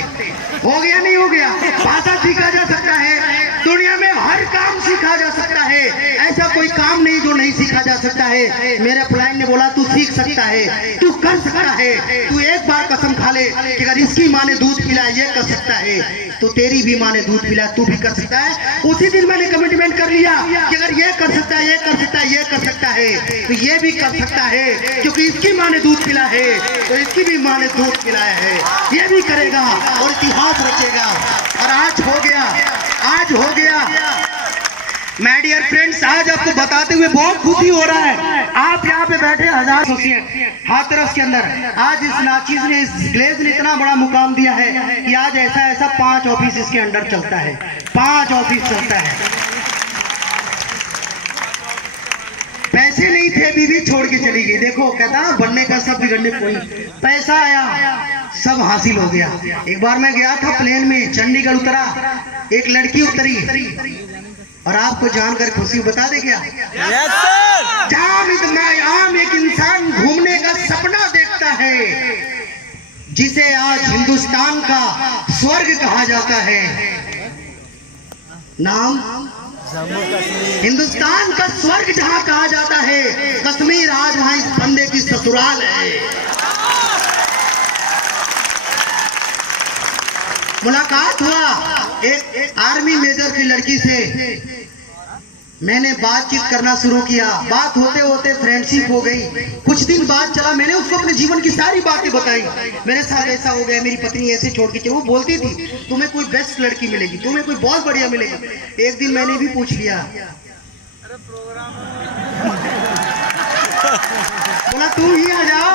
हो गया नहीं हो गया? भाषा सीखा जा सकता है। दुनिया में हर काम सीखा जा सकता है। ऐसा कोई काम नहीं जो नहीं सीखा जा सकता है। मेरे अपलाइन ने बोला तू सीख सकता है, तू कर सकता है। तू एक बार कसम खा ले कि अगर इसकी माँ ने दूध पिलाया ये कर सकता है, तो तेरी भी माँ ने दूध पिलाया तू भी कर सकता है। उसी दिन मैंने कमिटमेंट कर लिया कि अगर ये कर सकता है, ये कर सकता है, ये कर सकता है, तो ये भी कर सकता है। क्योंकि इसकी माँ ने दूध पिलाया है तो इसकी भी माँ ने दूध पिलाया है, ये भी करेगा और इतिहास रचेगा। और आज हो गया, आज हो गया। माय डियर फ्रेंड्स, आज आपको बताते हुए बहुत खुशी हो रहा है। आप यहाँ पे बैठे हजार एसोसिएट हाथरस के अंदर, आज इस नाचीज ने, इस ग्लेज ने इतना बड़ा मुकाम दिया है कि आज ऐसा ऐसा 5 ऑफिस इसके अंडर चलता है, 5 ऑफिस चलता है। पैसे नहीं थे, बीवी छोड़ के चली गई। देखो कहता बनने का सब बिगड़ने कोई, पैसा आया सब हासिल हो गया। एक बार मैं गया था प्लेन में, चंडीगढ़ उतरा, एक लड़की उतरी और आपको जानकर खुशी बता दे क्या? आम एक इंसान घूमने का सपना देखता है, जिसे आज हिंदुस्तान का स्वर्ग कहा जाता है। नाम हिंदुस्तान का स्वर्ग जहां कहा जाता है, कश्मीर आज वहां इस बंदे की ससुराल है। मुलाकात हुआ एक आर्मी मेजर की लड़की से, मैंने बातचीत करना शुरू किया। बात होते होते फ्रेंडशिप हो गई। कुछ दिन बाद चला, मैंने उसको अपने जीवन की सारी बातें बताई। मेरे साथ ऐसा हो गया, मेरी पत्नी ऐसे छोड़ के चली। वो बोलती थी तुम्हें कोई बेस्ट लड़की मिलेगी, तुम्हें कोई बहुत बढ़िया मिलेगी। एक दिन मैंने भी पूछ लिया, बोला तुम ही आ जाओ।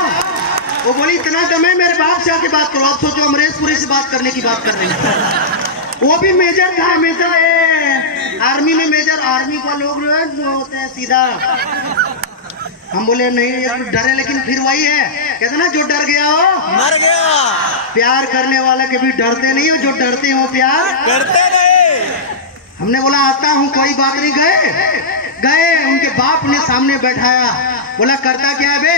वो बोली इतना दम है, मेरे बाप से आके बात करो। आप सोचो अमरेशपुरी से बात करने की बात कर रही है। वो भी मेजर था, हमेशा आर्मी में मेजर, आर्मी का लोग जो होते हैं सीधा। हम बोले नहीं डरे, लेकिन फिर वही है, कहते ना जो डर गया हो मर गया। प्यार करने वाले कभी डरते नहीं हो, जो डरते हो प्यार करते नहीं। हमने बोला आता हूँ, कोई बात नहीं। गए उनके बाप ने सामने बैठाया, बोला करता क्या है बे?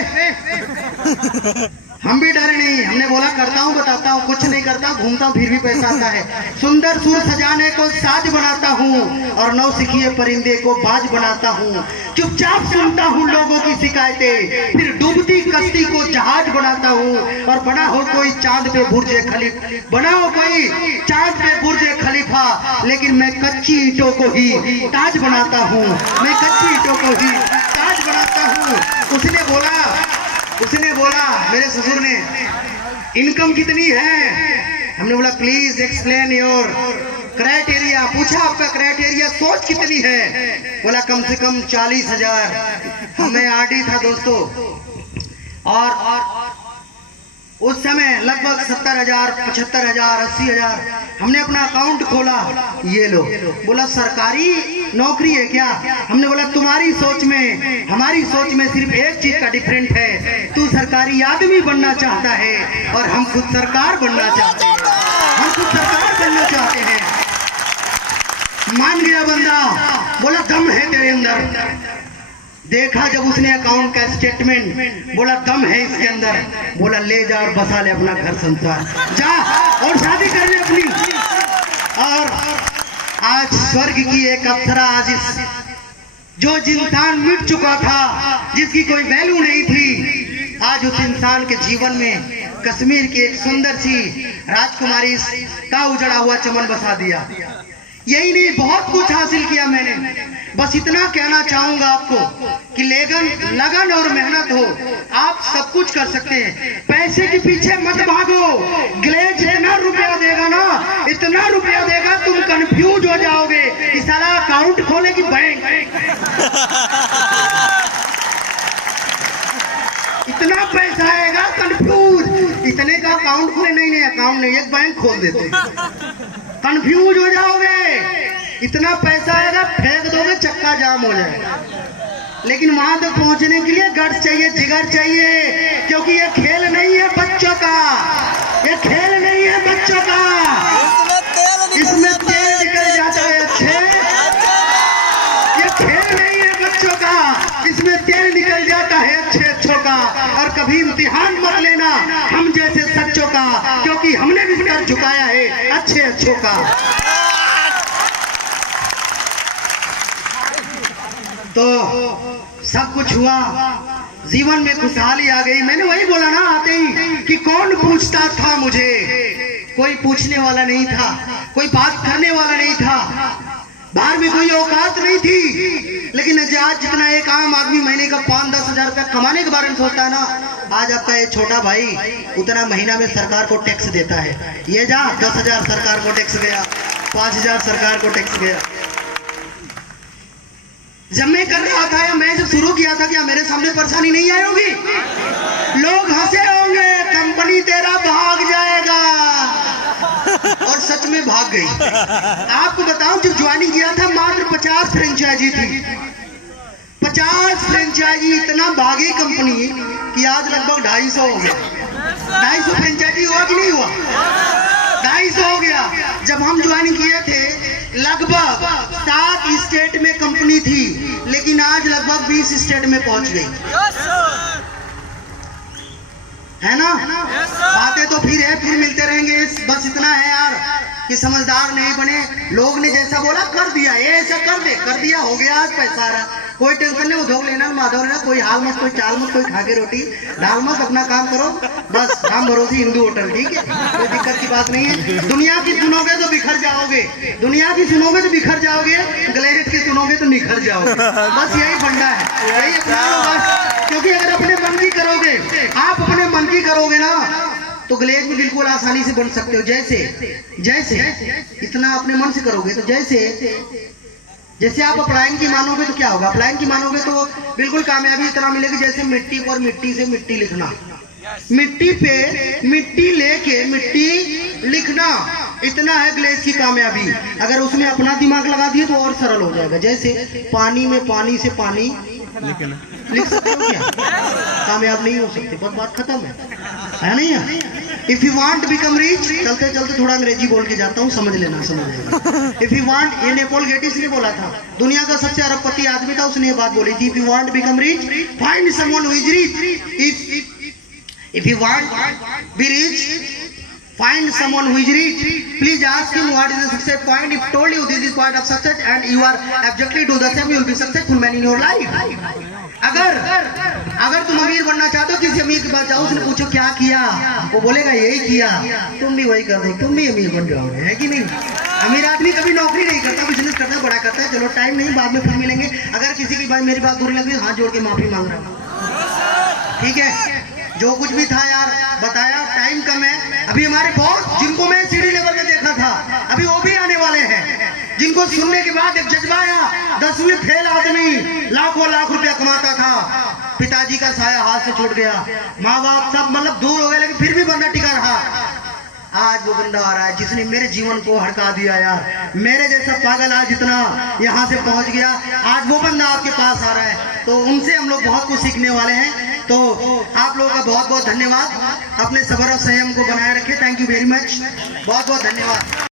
हम भी डरे नहीं, हमने बोला करता हूँ बताता हूँ, कुछ नहीं करता, घूमता हूँ फिर भी पैसा आता है। सुंदर सुर सजाने को साज बनाता हूँ और नौ सिखिए परिंदे को बाज बनाता हूँ। चुपचाप सुनता हूँ लोगों की शिकायतें, फिर डूबती कश्ती को जहाज बनाता हूँ। और बना हो कोई चांद पे बुर्जे खलीफा, बना हो कोई चांद पे बुर्जे खलीफा, लेकिन मैं कच्ची ईंटों को ही ताज बनाता हूँ, मैं कच्ची ईंटों को ही ताज बनाता हूँ। उसने बोला मेरे ससुर ने, इनकम कितनी है? हमने बोला प्लीज एक्सप्लेन योर क्राइटेरिया। पूछा आपका क्राइटेरिया, सोच कितनी है? बोला कम से कम 40,000। हमें आरडी था दोस्तों, और उस समय लगभग 70,000, 75,000, 80,000। हमने अपना अकाउंट खोला, ये लो। बोला सरकारी नौकरी है क्या? हमने बोला तुम्हारी सोच में हमारी सोच में सिर्फ एक चीज का डिफरेंट है, तू सरकारी आदमी बनना चाहता है और हम खुद सरकार बनना चाहते हैं, हम खुद सरकार बनना चाहते हैं। मान गया बंदा, बोला दम है तेरे अंदर। देखा जब उसने अकाउंट का स्टेटमेंट, बोला दम है इसके अंदर। बोला ले जा और बसा ले अपना घर संसार, जा और शादी कर ले अपनी। और आज स्वर्ग की एक अप्सरा, आज जो इंसान मिट चुका था, जिसकी कोई वैल्यू नहीं थी, आज उस इंसान के जीवन में कश्मीर की एक सुंदर सी राजकुमारी का उजड़ा हुआ चमन बसा दिया। यही नहीं, बहुत कुछ हासिल किया मैंने। बस इतना कहना चाहूंगा आपको कि लगन और मेहनत हो, आप सब कुछ कर सकते हैं। पैसे के पीछे मत भागो। ग्लेज इतना रुपया देगा ना, इतना रुपया देगा, तुम कंफ्यूज हो जाओगे कि साला अकाउंट खोले कि बैंक। इतना पैसा आएगा, कंफ्यूज। इतने का अकाउंट खोले, नहीं अकाउंट नहीं, एक बैंक खोल देते, कंफ्यूज हो जाओगे। इतना पैसा आएगा, फेंक दोगे, चक्का जाम हो जाएगा। लेकिन वहां तक पहुंचने के लिए गट्स चाहिए, जिगर चाहिए, क्योंकि ये खेल नहीं है बच्चों का, ये खेल नहीं है बच्चों का। इसमें तेल निकल जाता है अच्छे, ये खेल नहीं है बच्चों का, इसमें तेल निकल जाता है अच्छों का। और कभी इम्तिहान मत लेना हम जैसे सच्चों का, क्योंकि हमने भी सर झुकाया है अच्छों का। तो सब कुछ हुआ, जीवन में खुशहाली आ गई। मैंने वही बोला ना आते ही कि कौन पूछता था मुझे, कोई पूछने वाला नहीं था, कोई बात करने वाला नहीं था, बाहर में कोई औकात नहीं थी। लेकिन आज जितना एक आम आदमी महीने का 5-10 हजार रुपया कमाने के बारे में सोचता है ना, आज आपका ये छोटा भाई उतना महीना में सरकार को टैक्स देता है। ये जा 10,000 सरकार को टैक्स गया, 5,000 सरकार को टैक्स गया। जब मैं कर रहा था या मैं जब शुरू किया था, क्या मेरे सामने परेशानी नहीं आई होगी? लोग हंसे होंगे, कंपनी तेरा भाग जाएगा, और सच में भाग गई। आपको बताऊं, जब ज्वाइनिंग किया था मात्र 50 फ्रेंचाइजी थी। 50 फ्रेंचाइजी इतना भागी कंपनी कि आज लगभग 250 हो गया। 250 फ्रेंचाइजी हुआ कि नहीं हुआ? 250 हो गया। जब हम ज्वाइनिंग किए थे लगभग 7 स्टेट में कंपनी थी, लेकिन आज लगभग 20 स्टेट में पहुंच गई, है ना? बातें तो फिर है, फिर मिलते रहेंगे। बस इतना है यार कि समझदार नहीं बने। लोग ने जैसा बोला कर दिया, ये ऐसा कर दिया, हो गया, आज पैसा आ रहा। कोई टेंशन नहीं, उधोग लेना माधव लेना, कोई हाल मत, कोई चाल मत, कोई खाके रोटी डाल मत, अपना काम करो बस। राम भरोसे हिंदू होटल, ठीक है, कोई दिक्कत की बात नहीं है। दुनिया की सुनोगे तो बिखर जाओगे, दुनिया की सुनोगे तो बिखर जाओगे, ग्लेरिट की सुनोगे तो निखर जाओगे। बस यही फंडा है, यही अपना बस। क्योंकि अगर अपने मन की करोगे, आप अपने मन की करोगे ना, तो ग्लेज में बिल्कुल आसानी से बन सकते हो। जैसे इतना अपने मन से करोगे तो जैसे आप अपलाइन की मानोगे तो क्या होगा? अपलाइन की मानोगे तो बिल्कुल कामयाबी इतना मिलेगी जैसे मिट्टी पर मिट्टी से मिट्टी लिखना, मिट्टी पे मिट्टी लेके मिट्टी लिखना, इतना है ग्लेज की कामयाबी। अगर उसमें अपना दिमाग लगा दिए तो और सरल हो जाएगा। जैसे पानी में पानी से पानी लिख सकते हो क्या? कामयाब नहीं हो सकते, बस बात खत्म है नहीं है? If you want become rich, चलते चलते थोड़ा अंग्रेजी बोल के जाता हूँ, समझ लेना। इफ यू वांट, ये नेपोल गेटिस ने बोला था, दुनिया का सबसे अरबपति आदमी था, उसने ये बात बोली थी, if you want become rich find someone who is rich, If you want be rich, find someone who is rich. Please ask him what is the success point. If told you this is point of success and you are absolutely do the same, you will be successful man in your life. अगर तुम अमीर बनना चाहते हो, किसी अमीर के पास जाओ, उसने पूछो क्या किया, वो बोलेगा यही किया, तुम भी वही कर दो, तुम भी अमीर बन जाओगे, है कि नहीं? अमीर आदमी कभी नौकरी नहीं करता, बिजनेस करता है, बड़ा करता है। चलो टाइम नहीं, बाद में फिर मिलेंगे। अगर किसी की बात मेरी बात बुरी लगी, हाथ जोड़ के माफी मांग रहा हूँ, ठीक है? जो कुछ भी था यार बताया, टाइम कम है। अभी हमारे बॉस जिनको मैं सीढ़ी लेवल में देखा था, अभी वो भी आने वाले हैं, जिनको सुनने के बाद एक जज्बा आया। 10वीं फेल आदमी लाखों लाख रुपया कमाता था, पिताजी का साया हाथ से छूट गया, माँ बाप सब मतलब दूर हो गए, लेकिन फिर भी बंदा टिका रहा। आज वो बंदा आ रहा है जिसने मेरे जीवन को हड़का दिया यार। मेरे जैसा पागल आज जितना यहाँ से पहुंच गया, आज वो बंदा आपके पास आ रहा है। तो उनसे हम लोग बहुत कुछ सीखने वाले हैं। तो आप लोगों का बहुत बहुत धन्यवाद। अपने सब्र और संयम को बनाए रखें। थैंक यू वेरी मच, बहुत बहुत धन्यवाद।